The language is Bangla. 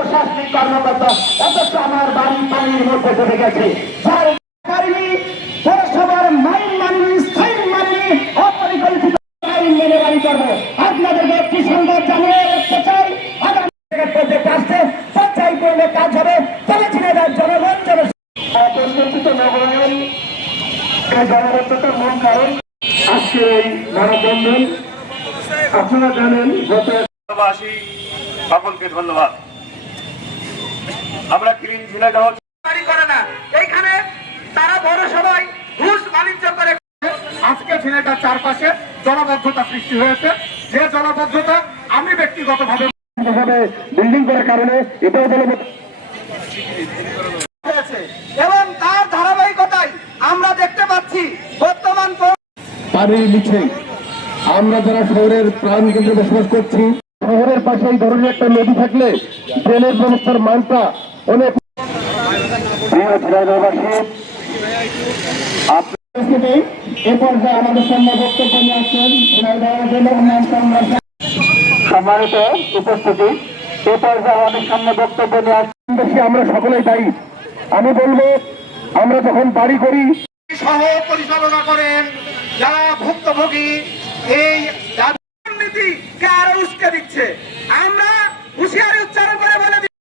প্রশাসনিক কর্মকর্তা, অথচ আমার বাড়ি পানির মধ্যে ডুবে গেছে। পৌরসভার মাইন মানিনি, স্থায়ী মানিনি, অপরিকল্পিত আইন মেনে বাড়ি করবো। আপনাদেরকে একটি সংবাদ জানিয়ে রাখতে চাই, আগামী আসছে সচ্চাই করলে কাজ হবে। তবে ঝিনাইদহের জনগণ পরিকল্পিত নগরায়ন এই জনবদ্ধতার মূল কারণ আজকে এই মানববন্ধন। আপনারা জানেন সকলকে ধন্যবাদ। আমরা ক্লিন ঝিনাইদহ করে না, এইখানে তারা বড় সবাই ঘুষ বাণিজ্য করে। আজকে ঝিনাইদহের চারপাশে জলাবদ্ধতা সৃষ্টি হয়েছে, যে জলাবদ্ধতা আমি ব্যক্তিগতভাবে বিল্ডিং করার কারণে এটাও এবং তার ধারাবাহিকতায় আমরা দেখতে পাচ্ছি বর্তমান পানির নিচে আমরা যারা শহরের প্রাণ কেন্দ্রে বসবাস করছি, শহরের পাশে এই ধরনের একটা নদী থাকলে ড্রেনেজ ব্যবস্থার মানটা অনেক। এ পর্যায়ে আমাদের সামনে বক্তব্য নিয়ে আসছেন সম্মানিত উপস্থিতি। এ পর্যায়ে আমাদের সামনে বক্তব্য নিয়ে আসছেন, বেশি আমরা সকলেই দায়ী। আমি বলবো, আমরা যখন বাড়ি করি সহ পরিচালনা করেন যারা ভুক্তভোগী এই